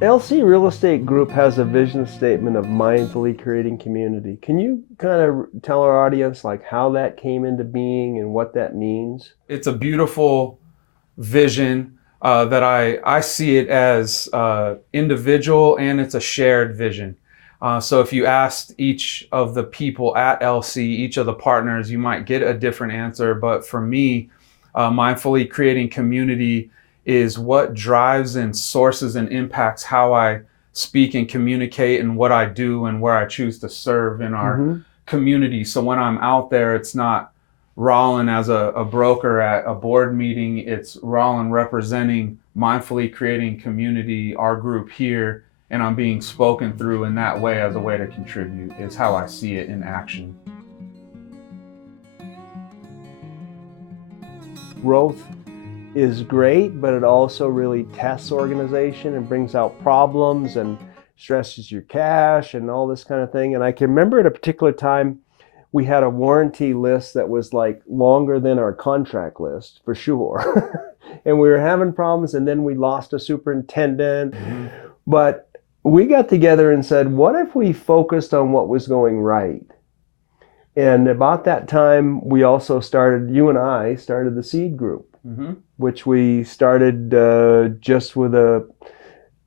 LC Real Estate Group has a vision statement of mindfully creating community. Can you kind of tell our audience like how that came into being and what that means? It's a beautiful vision that I see it as individual, and it's a shared vision. So if you asked each of the people at LC, each of the partners, you might get a different answer. But for me, mindfully creating community is what drives and sources and impacts how I speak and communicate and what I do and where I choose to serve in our community. So when I'm out there, it's not Rollin as a broker at a board meeting. It's Rollin representing mindfully creating community, our group here, and I'm being spoken through in that way as a way to contribute is how I see it in action. Growth is great, but it also really tests organization and brings out problems and stresses your cash and all this kind of thing. And I can remember at a particular time, we had a warranty list that was like longer than our contract list for sure. And we were having problems, and then we lost a superintendent. But we got together and said, what if we focused on what was going right? And about that time, we also started, you and I started the seed group, which we started just with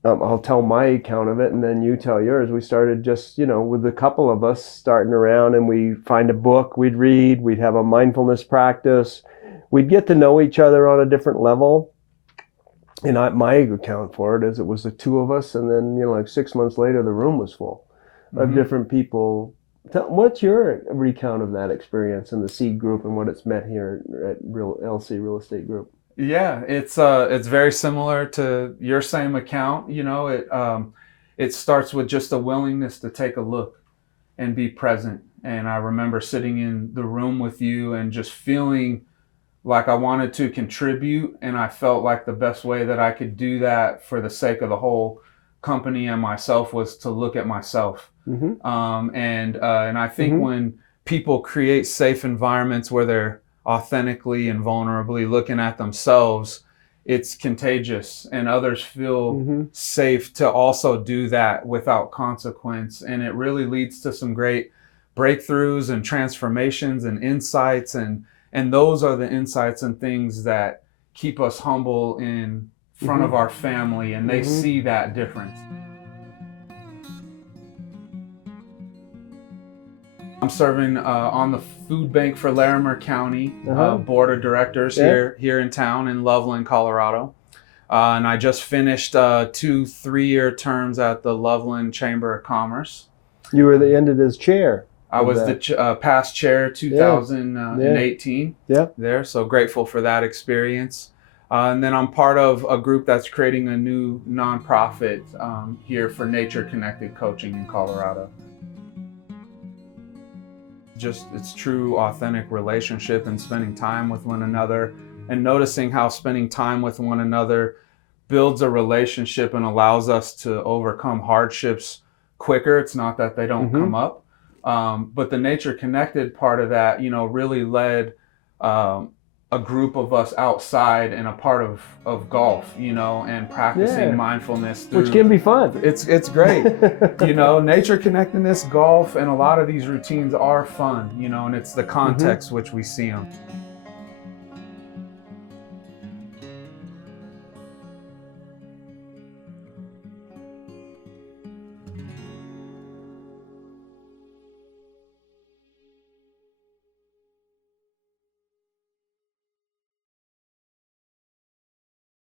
I'll tell my account of it and then you tell yours. We started just, with a couple of us starting around, and we find a book we'd read, we'd have a mindfulness practice, we'd get to know each other on a different level. And my account for it is it was the two of us, and then, like 6 months later, the room was full of different people. What's your recount of that experience in the seed group and what it's meant here at LC Real Estate Group? Yeah, it's very similar to your same account. It starts with just a willingness to take a look and be present. And I remember sitting in the room with you and just feeling like I wanted to contribute, and I felt like the best way that I could do that for the sake of the whole company and myself was to look at myself. And I think when people create safe environments where they're authentically and vulnerably looking at themselves, it's contagious, and others feel safe to also do that without consequence. And it really leads to some great breakthroughs and transformations and insights. And those are the insights and things that keep us humble in front of our family, and they see that difference. I'm serving on the food bank for Larimer County board of directors here in town in Loveland, Colorado. And I just finished 2 3-year terms at the Loveland Chamber of Commerce. You were ended as chair. I was the past chair 2018 there, so grateful for that experience. And then I'm part of a group that's creating a new nonprofit here for nature-connected coaching in Colorado. It's true, authentic relationship and spending time with one another, and noticing how spending time with one another builds a relationship and allows us to overcome hardships quicker. It's not that they don't come up. But the nature connected part of that, really led a group of us outside and a part of golf, and practicing mindfulness which can be fun. It's great. Nature connectedness, golf, and a lot of these routines are fun, and it's the context which we see them.